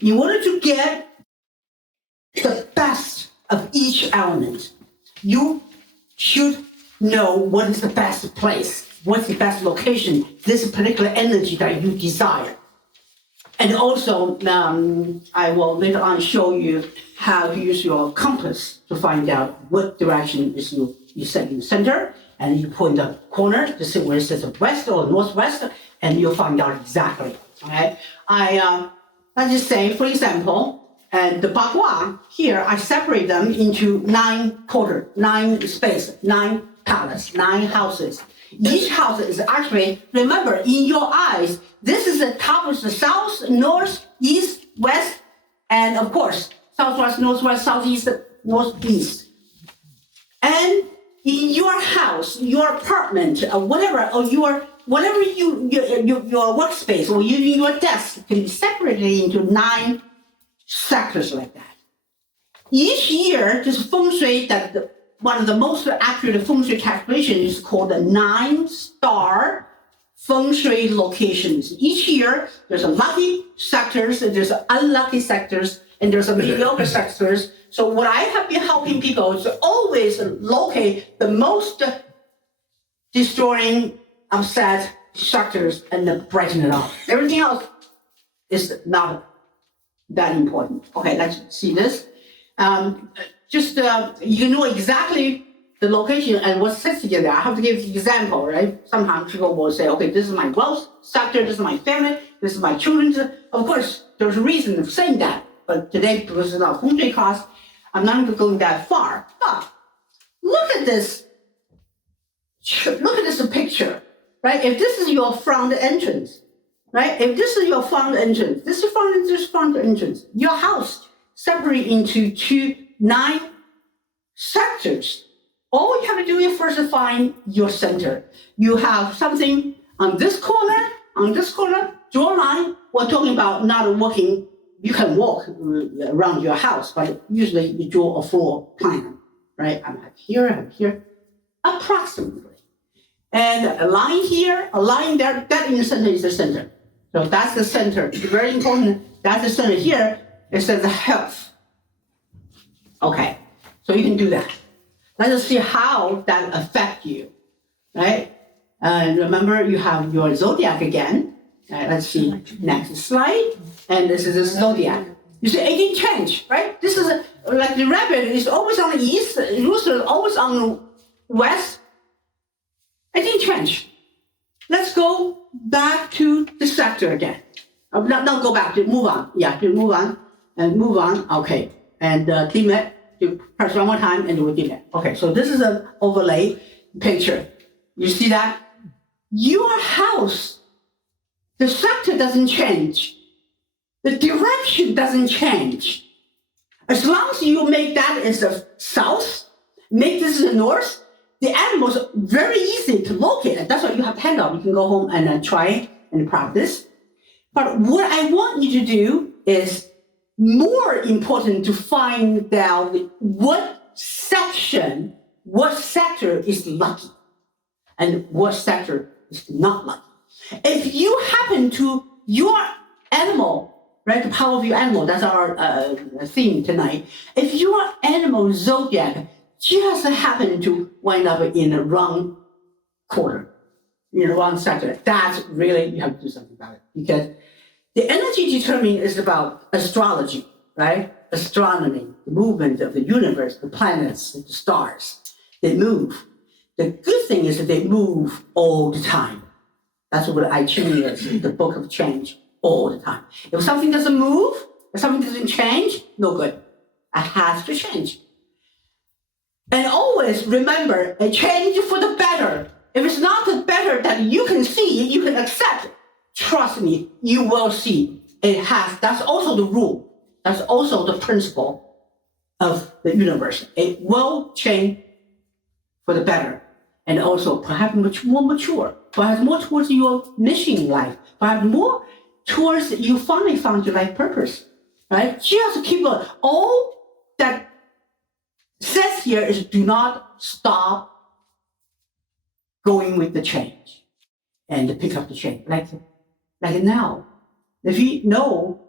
in order to get the best of each element, you should know what is the best place, what's the best location, this particular energy that you desire. And also, I will later on show you how to use your compass to find out what direction is you set in the center, and you point the corner to see where it says west or northwest, and you'll find out exactly. Okay, let's just say, for example, the Bagua here, I separate them into 9 quarters, 9 space, 9 palace, 9 houses. Each house is actually, remember, in your eyes, this is the top of the south, north, east, west, and of course, southwest, northwest, southeast, northeast. And in your house, your apartment, whatever, or your workspace, or your desk can be separated into 9 sectors like that. Each year, this feng shui one of the most accurate feng shui calculations is called the 9-star feng shui locations. Each year, there's a lucky sectors, there's unlucky sectors, and there's a mediocre sectors. So what I have been helping people is to always locate the most destroying, upset sectors and then brighten it up. Everything else is not that important. Okay, let's see this. You know exactly the location and what sits together. I have to give an example, right? Sometimes people will say, okay, this is my wealth sector, this is my family, this is my children. Of course, there's a reason for saying that. But today, because it's not feng shui class, I'm not going that far. But look at this. Look at this picture, right? If this is your front entrance, right? If this is your front entrance, this is front entrance. Your house separated into 9 sectors. All you have to do is first find your center. You have something on this corner, draw a line. We're talking about not walking. You can walk around your house, but usually you draw a floor plan, right? I'm here, approximately. And a line here, a line there, that in the center is the center. So that's the center. It's very important. That's the center here. It says the health. Okay, so you can do that. Let us see how that affects you, right? Remember, you have your zodiac again. Let's see, next slide. And this is the zodiac. You see, it didn't change, right? This is like the rabbit is always on the east, rooster is always on the west. It didn't change. Let's go back to the sector again. Not go back, to move on. Yeah, to move on and move on. Okay, and dim it. You press one more time and we'll dim it. Okay, so this is an overlay picture. You see that? Your house, the sector doesn't change. The direction doesn't change. As long as you make that as the south, make this the north, the animals are very easy to locate. And that's why you have handout. You can go home and try and practice. But what I want you to do is more important to find out what section, what sector is lucky and what sector is not lucky. If you happen to, your animal, right, the power of your animal, that's our theme tonight. If your animal zodiac just happen to wind up in the wrong quarter, in the wrong sector, that's really, you have to do something about it. Because the energy determining is about astrology, right? Astronomy, the movement of the universe, the planets, the stars. They move. The good thing is that they move all the time. That's what I Ching is, the book of change, all the time. If something doesn't move, if something doesn't change, no good. It has to change. And always remember, a change for the better. If it's not the better that you can see, you can accept, trust me, you will see. It has, that's also the rule. That's also the principle of the universe. It will change for the better. And also perhaps much more mature, perhaps more towards your mission in life, perhaps more towards you finally found your life purpose, right? Just keep on. All that says here is do not stop going with the change and pick up the change. Like now, if you know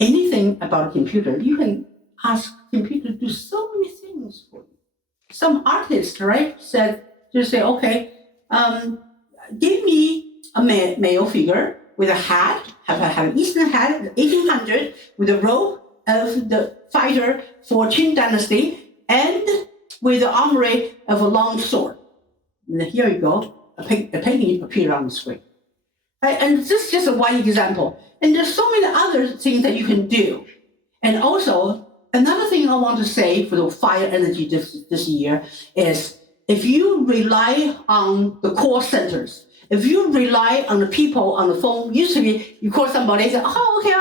anything about a computer, you can ask computer to do so many things for you. Some artist, right, just say, okay, give me a male figure with a hat, have an Eastern hat, 1800, with a robe of the fighter for Qing Dynasty, and with the armory of a long sword. And here you go, a painting appeared on the screen. Right? And this is just one example. And there's so many other things that you can do. And also, another thing I want to say for the fire energy this year is, if you rely on the core centers, if you rely on the people on the phone, usually you call somebody and say, oh, okay,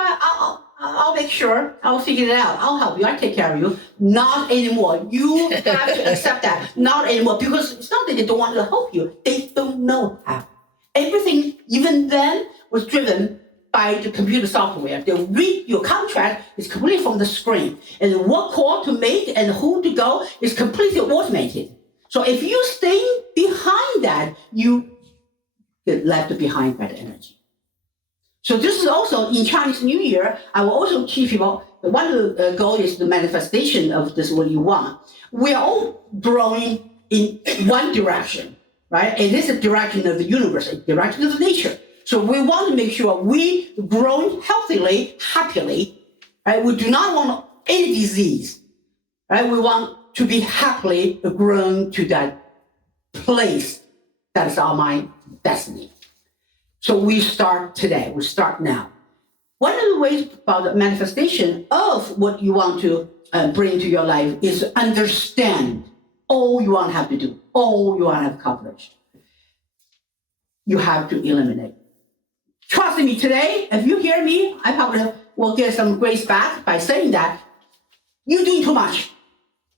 I'll make sure, I'll figure it out, I'll help you, I take care of you. Not anymore. You have to accept that. Not anymore, because it's not that they don't want to help you, they don't know how. Everything, even then, was driven by the computer software. They read your contract is completely from the screen. And what call to make and who to go is completely automated. So if you stay behind that, you get left behind by the energy. So this is also in Chinese New Year, I will also teach people, one of the goal is the manifestation of this, what you want. We are all growing in one direction, right? And this is the direction of the universe, a direction of nature. So we want to make sure we grow healthily, happily, right? We do not want any disease, right? We want to be happily grown to that place that is our mind destiny. So we start today, we start now. One of the ways about the manifestation of what you want to bring to your life is to understand all you want to have to do, all you want to have accomplished. You have to eliminate. Trust me, today, if you hear me, I probably will get some grace back by saying that you're doing too much.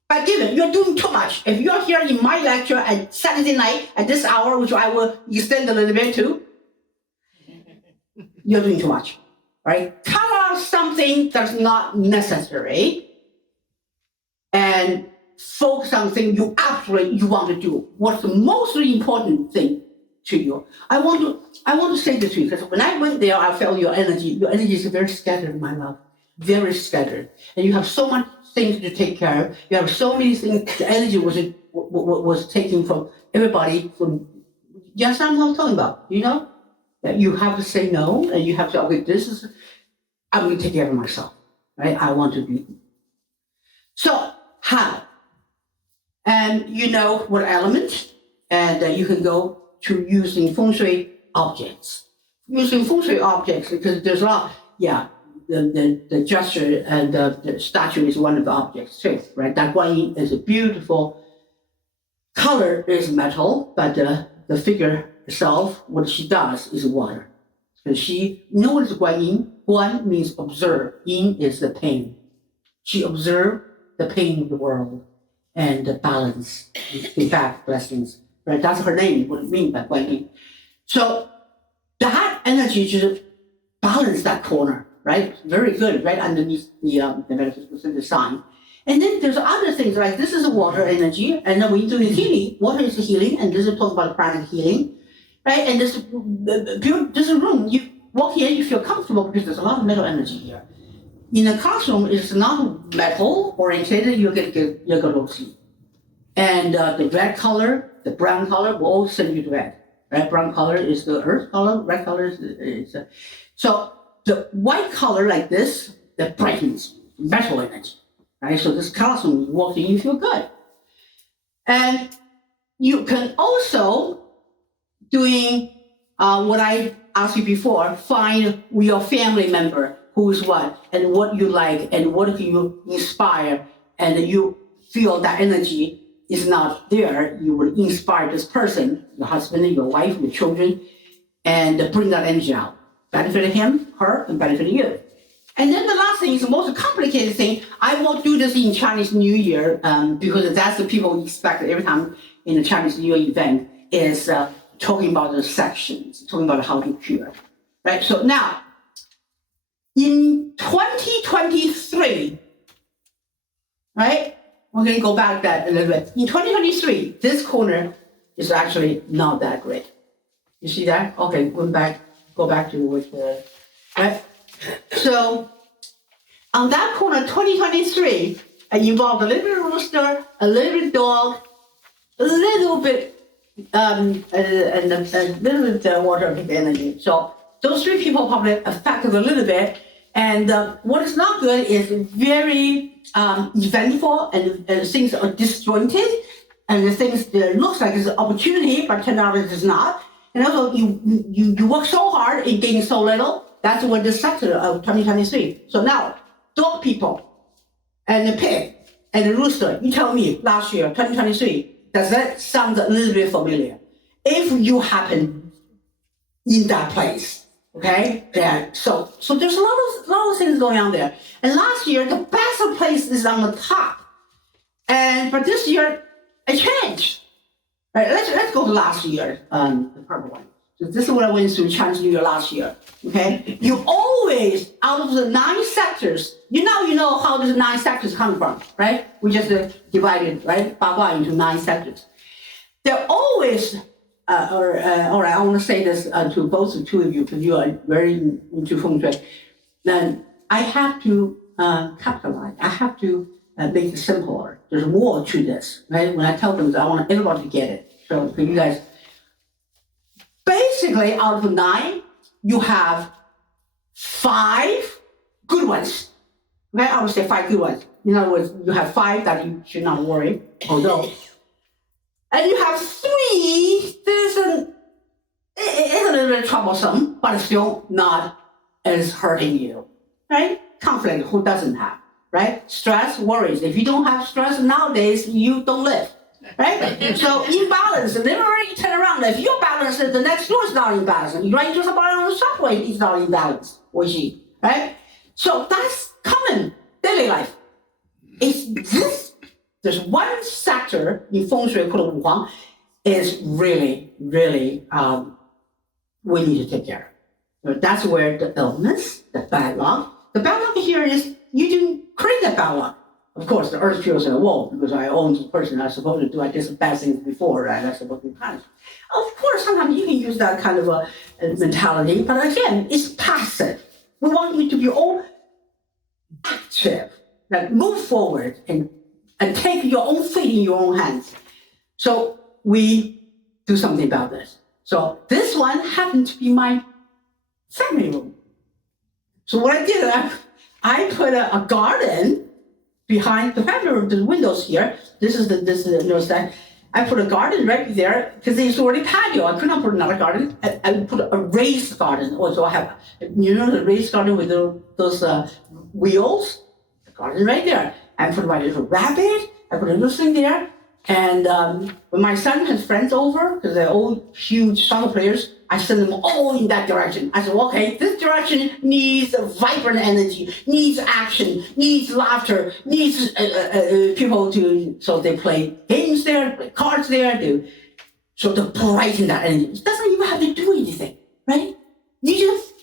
By giving, you're doing too much. If you're here in my lecture at Saturday night at this hour, which I will extend a little bit too, you're doing too much, right? Cut out something that's not necessary and focus on things you want to do. What's the most important thing to you? I want to say this to you, because when I went there, I felt your energy. Your energy is very scattered, my love, very scattered, and you have so much things to take care of. You have so many things. The energy was taken from everybody. Yes, I'm not talking about. You know, that you have to say no, and you have to. Okay, I'm going to take care of myself. Right? I want to be. So how? And you know what element, and you can go to using feng shui objects. Using feng shui objects, because there's a lot. Yeah. The gesture and the statue is one of the objects too, right? That Guan Yin is a beautiful color, is metal, but the figure itself, what she does is water. So you know what is Guan Yin? Guan means observe. Yin is the pain. She observed the pain of the world and the balance, in fact, blessings. Right? That's her name, what it means by Guan Yin. So that energy just balance that corner. Right, very good, right underneath the Metaphysical Center sign. And then there's other things, like this is water energy, and then when you do the healing, water is the healing, and this is talking about pranic healing, right? And this room, you walk here, you feel comfortable because there's a lot of metal energy here. In a classroom, it's not metal oriented, you're going to see. And the red color, the brown color will all send you to red. Right? Brown color is the earth color, red color is so. The white color like this, that brightens metal energy, right? So this classroom, you walk in, you feel good. And you can also, doing what I asked you before, find your family member who is what, and what you like, and what you inspire, and you feel that energy is not there, you will inspire this person, your husband, your wife, your children, and bring that energy out. Benefit him, her, and benefit you. And then the last thing is the most complicated thing. I won't do this in Chinese New Year because that's what people expect every time in a Chinese New Year event is talking about the sections, talking about how to cure. Right? So now, in 2023, right? We're going to go back that a little bit. In 2023, this corner is actually not that great. You see that? Okay, go back to what right? So On that corner, 2023, I involved a little bit rooster, a little bit dog, a little bit, and a little bit water energy. So those three people probably affected a little bit. And what is not good is very eventful, and things are disjointed, and the things that looks like it's an opportunity, but turn out it is not. And also, you work so hard in getting so little. That's what the sector of 2023. So now, dog people, and the pig, and the rooster. You tell me, last year, 2023, does that sound a little bit familiar? If you happen in that place, okay? Yeah. So there's a lot of things going on there. And last year, the best place is on the top. But this year, it changed. Right, let's go to last year, the purple one. So this is what I went through Chinese New Year last year. Okay, you always out of the 9 sectors. You know how these 9 sectors come from, right? We just divided Bagua into 9 sectors. They're always, all right. I want to say this to both the two of you because you are very into feng shui. Then I have to capitalize. I have to make it simpler. There's more to this, right? When I tell them, I want everybody to get it. So for you guys, basically out of 9, you have 5 good ones. Okay, I would say 5 good ones. In other words, you have 5 that you should not worry, although. And you have 3, it's a little bit troublesome, but still not as hurting you, right? Conflict, who doesn't have, right? Stress, worries. If you don't have stress nowadays, you don't live, right? So imbalance, never you turn around. If you're balanced, the next door is not in balance. You run into somebody on the subway, it's not in balance, or she, right? So that's common daily life. It's this. There's one sector in feng shui called Wu Huang is really, really we need to take care of. So that's where the illness, the bad luck. The bad luck here is you didn't create that bad luck. Of course, the earth feels in the wall because I own the person I'm supposed to do. I did some bad things before, right? I'm supposed to be punished. Of course, sometimes you can use that kind of a mentality, but again, it's passive. We want you to be all active, like move forward and take your own fate in your own hands. So we do something about this. So this one happened to be my family room. So what I did, I put a garden behind the family room, the windows here. This is the north side. I put a garden right there because it's already patio. I could not put another garden. I put a raised garden. Also, I have, the raised garden with those wheels. The garden right there. I put my little rabbit. I put a little thing there. And when my son has friends over, because they're all huge soccer players, I send them all in that direction. I said, okay, this direction needs vibrant energy, needs action, needs laughter, needs people to, so they play games there, play cards there, so to brighten that energy. It doesn't even have to do anything, right? You just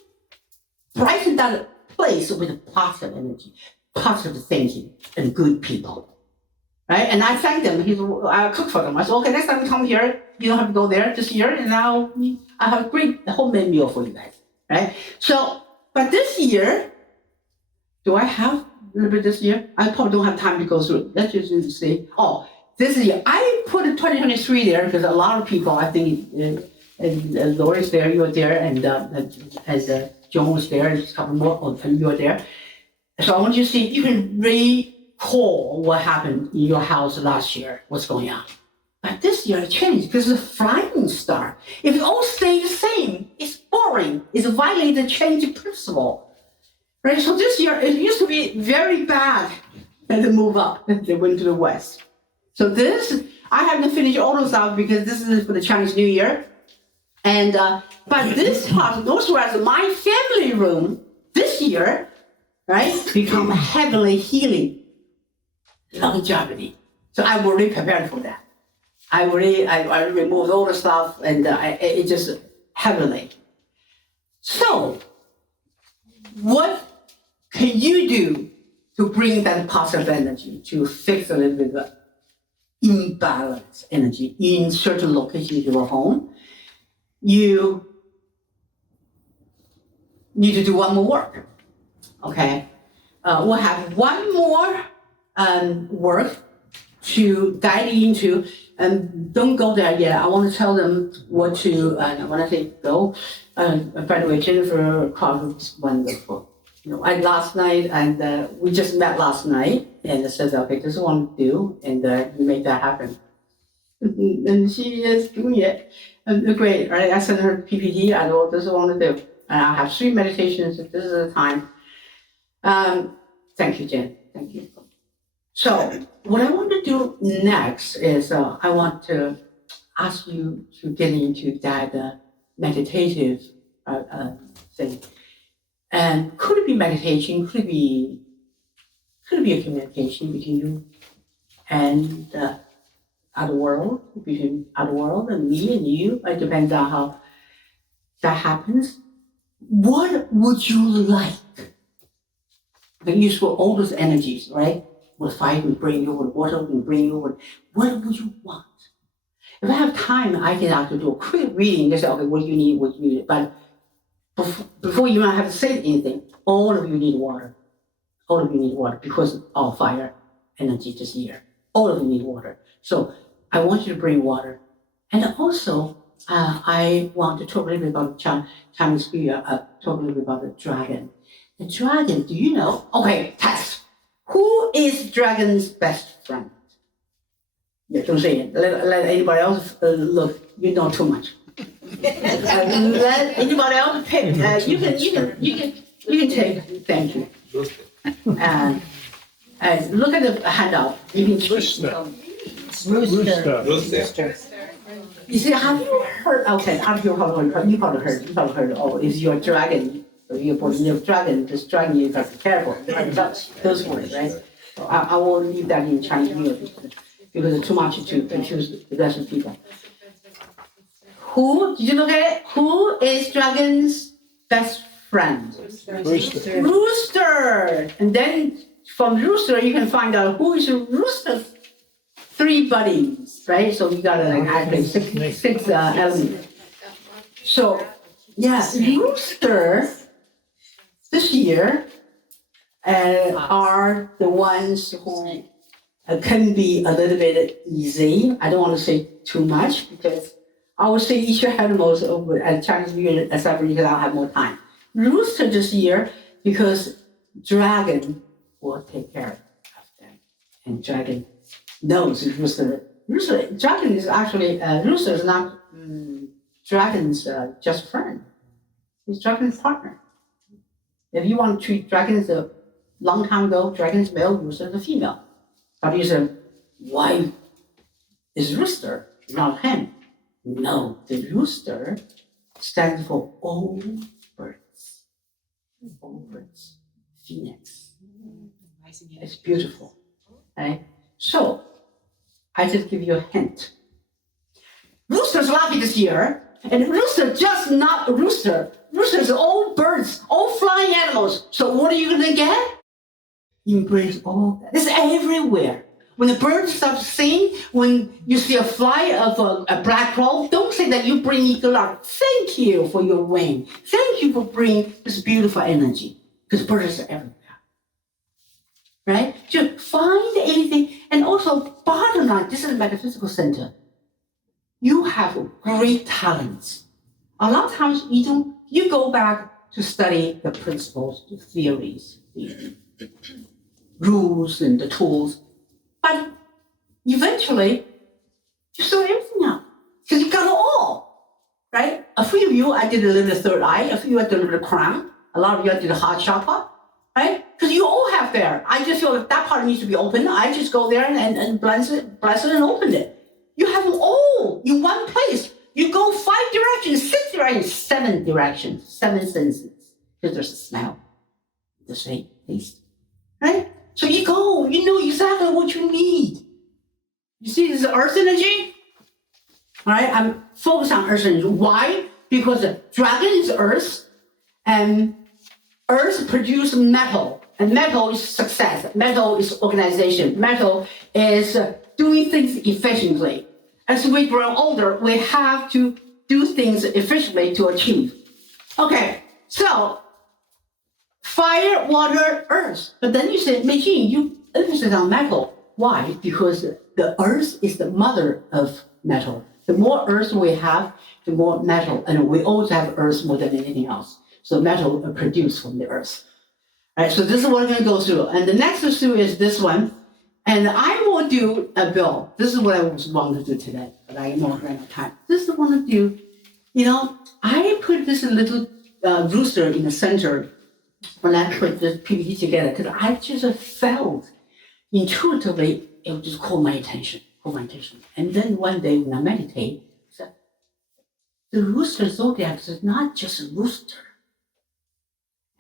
brighten that place with positive energy, positive thinking, and good people. Right? And I thank them. I cook for them. I said, okay, next time you come here, you don't have to go there this year, and now I have a great homemade meal for you guys. Right? So, but this year, do I have a little bit this year? I probably don't have time to go through. Let's just see. Oh, this year, I put 2023 there because a lot of people, I think, and Lori's there, you're there, and Joan was there, and a couple more, you're there. So I want you to see, you can recall what happened in your house last year, what's going on. But this year it changed because it's a flying star. If it all stays the same, it's boring. It's violating the change principle. Right? So this year, it used to be very bad and they move up. They went to the west. So this, I haven't finished all those out because this is for the Chinese New Year. And but this house, northwest, my family room, this year, right, become heavenly healing. Longevity. So I'm already prepared for that. I removed all the stuff and it just heavenly. So what can you do to bring that positive energy to fix a little bit of imbalance energy in certain locations in your home? You need to do one more work. Okay. we'll have one more work to guide you into, and don't go there yet. I want to tell them what to, when I say go, by the way, Jennifer Crawford is wonderful. Last night, and we just met last night, and I said, okay, this is what I want to do, and you make that happen. And she is doing it. Great, right? I sent her PPT, I know this is what I want to do. And I'll have 3 meditations, if this is the time. Thank you, Jen, thank you. So what I want to do next is I want to ask you to get into that meditative thing. And could it be meditation? Could it be a communication between you and other world, between other world and me and you? It depends on how that happens. What would you like? I can use for all those energies, right? With fire can bring you, with water can bring you, what would you want? If I have time, I can actually do a quick reading and say, okay, what do you need, what do you need? But before you even have to say anything, all of you need water. All of you need water because of fire energy this year. All of you need water. So I want you to bring water. And also, I want to talk a little bit about Chinese speaker, talk a little bit about the dragon. The dragon, do you know? Okay, test. Who is dragon's best friend? Yeah, don't say it. Let anybody else look. You know too much. Let anybody else pick. You can take. Thank you. And look at the handout. You can Rooster. Rooster. You see, have you heard? Okay, have you heard? You probably heard. You probably heard. Oh, is your dragon? So you're born your dragon. This dragon, you got to be careful. That's those words, right? So I will leave that in Chinese because it's too much to confuse the rest of people. Who? Did you look at it? Who is dragon's best friend? Rooster. Rooster. And then from rooster, you can find out who is rooster's 3 buddies, right? So you got actually six elements. So yeah, rooster this year are the ones who can be a little bit easy. I don't want to say too much because I would say each animals at Chinese New Year, except because I'll have more time. Rooster this year because dragon will take care of them, and dragon knows rooster. Dragon is actually rooster is not dragon's just friend. It's dragon's partner. If you want to treat dragons a long time ago, dragon's male, rooster is a female. But you said, why is rooster not hen? No, the rooster stands for all birds. All birds. Phoenix. It's beautiful. Right? So I just give you a hint. Rooster's lucky this year. And rooster just not a rooster. Roosters are all birds, all flying animals. So what are you gonna get? Embrace all that. It's everywhere. When the birds start singing, when you see a fly of a black crow, don't say that you bring eagle out. Thank you for your wing. Thank you for bringing this beautiful energy. Because birds are everywhere. Right? Just find anything. And also, bottom line, this is a Metaphysical Center. You have great talents. A lot of times you go back to study the principles, the theories, the rules and the tools, but eventually you sort everything out because you got it all, right? A few of you, I did a little bit of third eye. A few I did a little bit of crown. A lot of you, I did a heart chakra, right? Because you all have there. I just feel like that part needs to be open. I just go there and bless it and open it. You have them all in one place. You go 5 directions, 6 directions, 7 directions, 7 senses. Because there's a smell, the shape, taste, right? So you go, you know exactly what you need. You see this earth energy? All right, I'm focused on earth energy. Why? Because the dragon is earth, and earth produces metal. And metal is success. Metal is organization. Metal is doing things efficiently. As we grow older, we have to do things efficiently to achieve. Okay, so fire, water, earth. But then you say, Mei Jin, you emphasize on metal. Why? Because the earth is the mother of metal. The more earth we have, the more metal. And we always have earth more than anything else. So metal are produced from the earth. All right, so this is what I'm going to go through. And the next through is this one. And I will do a bill. This is what I was wanting to do today, but I don't have time. This is what I want to do. I put this little rooster in the center when I put the PPT together, because I just felt intuitively it would just call my attention. And then one day when I meditate, I said, the rooster zodiac is not just a rooster.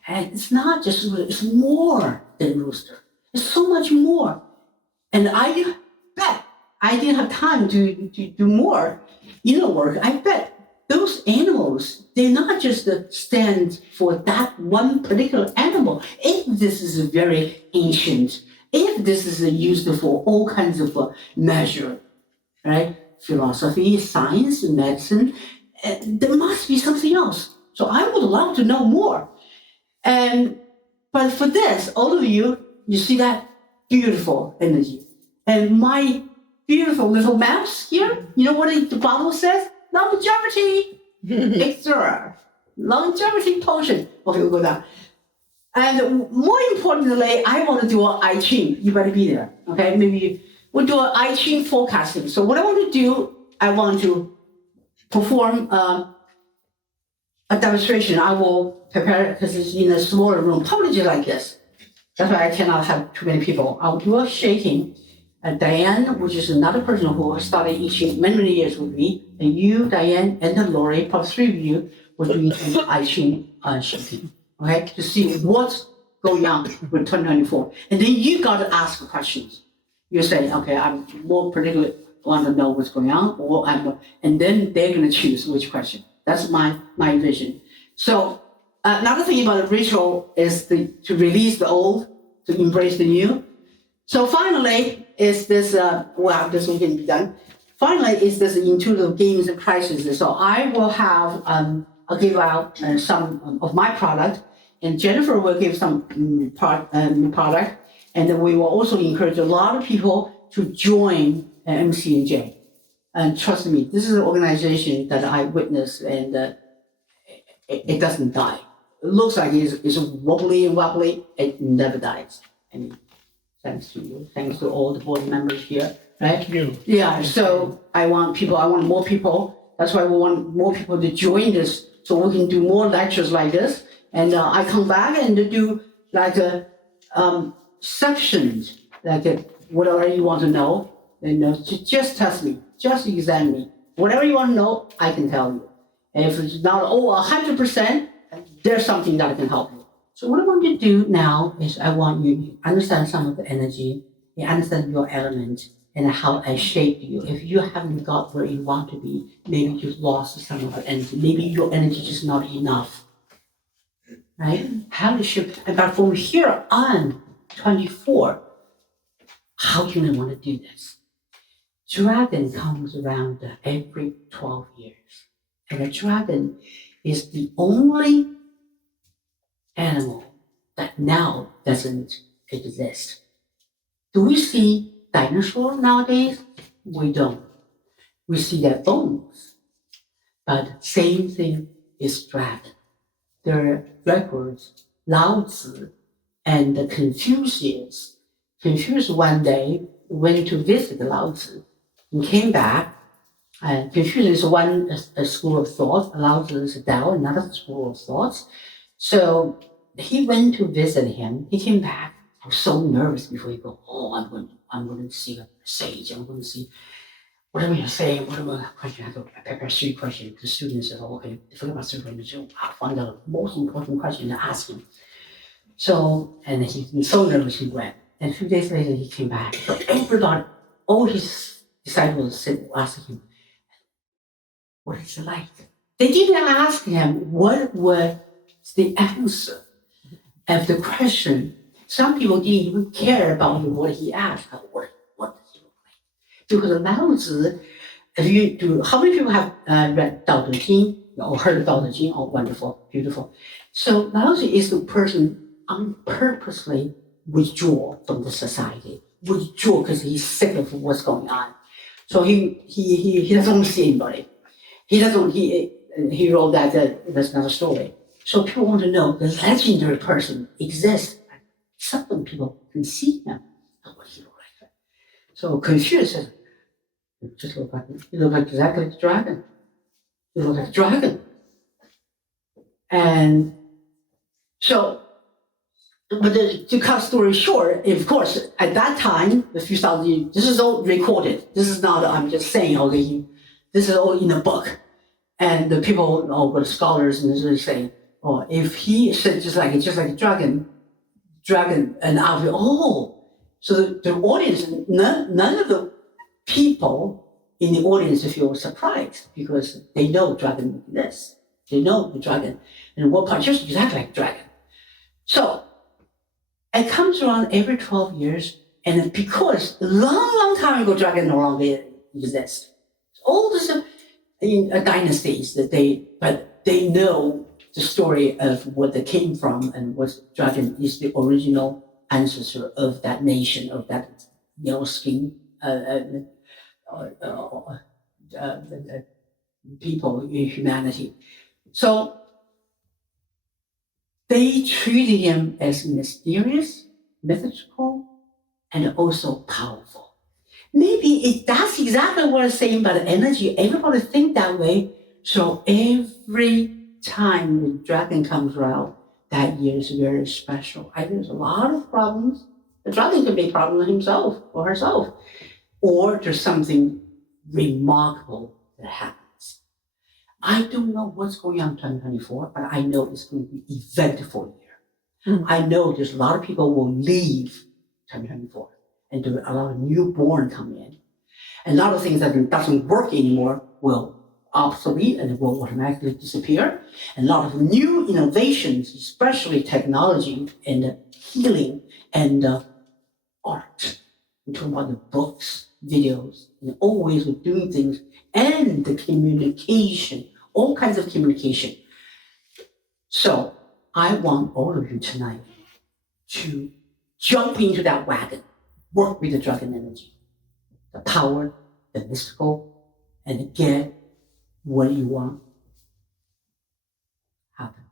And it's not just rooster, it's more than rooster. It's so much more. And I bet I didn't have time to do more inner work. I bet those animals, they're not just stand for that one particular animal. If this is very ancient, if this is used for all kinds of measure, right? Philosophy, science, medicine, there must be something else. So I would love to know more. But for this, all of you see that beautiful energy. And my beautiful little mouse here, you know what the bottle says? Longevity extra, longevity potion. Okay, we'll go down. And more importantly, I want to do an I Ching. You better be there, okay? Maybe we'll do an I Ching forecasting. So what I want to do, I want to perform a demonstration. I will prepare, because it's in a smaller room, probably just like this. That's why I cannot have too many people. I'll do a shaking. Diane, which is another person who started I Ching many years with me, and you, Diane, and then Lori, probably three of you, will do an I Ching shaking, okay, to see what's going on with 2024. And then you got to ask questions. You say, okay, I'm more particularly want to know what's going on, and then they're going to choose which question. That's my vision. So another thing about the ritual is to release the old, to embrace the new. So finally, is this, this one can be done. Finally, is this intuitive games and prizes. So I will have, I'll give out some of my product, and Jennifer will give some product, and then we will also encourage a lot of people to join MCNJ. And trust me, this is an organization that I witnessed, and it doesn't die. It looks like it's wobbly and wobbly, it never dies. Thanks to you. Thanks to all the board members here, right? Thank you. Yeah, so I want more people. That's why we want more people to join this, so we can do more lectures like this. And I come back and do like sections, like whatever you want to know. And just test me, just examine me. Whatever you want to know, I can tell you. And if it's not 100%, there's something that can help you. So what I want you to do now is I want you to understand some of the energy, you understand your element, and how I shaped you. If you haven't got where you want to be, maybe you've lost some of the energy. Maybe your energy is just not enough, right? How to shape, but from here on, 24, how can I want to do this? Dragon comes around every 12 years. And a dragon is the only animal that now doesn't exist. Do we see dinosaurs nowadays? We don't. We see their bones. But same thing is dragon. There are records, Lao Tzu and Confucius. Confucius one day went to visit Lao Tzu and came back. Confucius is one a school of thought, Lao Tzu is Tao, another school of thoughts. So he went to visit him. He came back. I was so nervous before he go. Oh, I'm going to see a sage. I'm going to see what am I going to say. What am I going to question? I have to prepare 3 questions. The student said, "Oh, okay, forget about 3 questions. I found the most important question to ask him." So and he was so nervous he went. And a few days later he came back. So everybody, all his disciples said, asked him, "What is it like?" They didn't ask him what was the answer of the question. Some people didn't even care about what he asked. What does he look like? Because Lao Tzu, if you do, how many people have read Tao Te Ching or heard of Tao Te Ching? Oh, wonderful, beautiful. So Lao Tzu is the person purposely withdraw from the society, withdraw because he's sick of what's going on. So he doesn't want to see anybody. He wrote that's another story. So people want to know the legendary person exists. Some people can see him. What he look like. So Confucius says, you look like exactly like the dragon. You look like a dragon. And so, but to cut story short, of course, at that time, a few thousand years, this is all recorded. This is not, I'm just saying, okay, this is all in a book. And the people, the scholars, and they say, oh, if he said just like a dragon, and after, so the audience, none of the people in the audience feel surprised because they know dragon exists. They know the dragon, and what part just exactly like dragon. So it comes around every 12 years, and because long time ago, dragon no longer exists. All this dynasties but they know the story of what they came from and what dragon is the original ancestor of that nation, of that skin people in humanity. So they treated him as mysterious, mythical, and also powerful. Maybe that's exactly what I'm saying about the energy. Everybody think that way. So every time the dragon comes around, that year is very special. I think there's a lot of problems. The dragon could be a problem with himself or herself. Or there's something remarkable that happens. I don't know what's going on in 2024, but I know it's going to be an eventful year. I know there's a lot of people will leave 2024, and there are a lot of newborn come in. And a lot of things that doesn't work anymore will obsolete and will automatically disappear. And a lot of new innovations, especially technology and healing and art. We're talking about the books, videos, and all ways of doing things, and the communication, all kinds of communication. So I want all of you tonight to jump into that wagon, work with the dragon energy, the power, the mystical, and get what you want happen.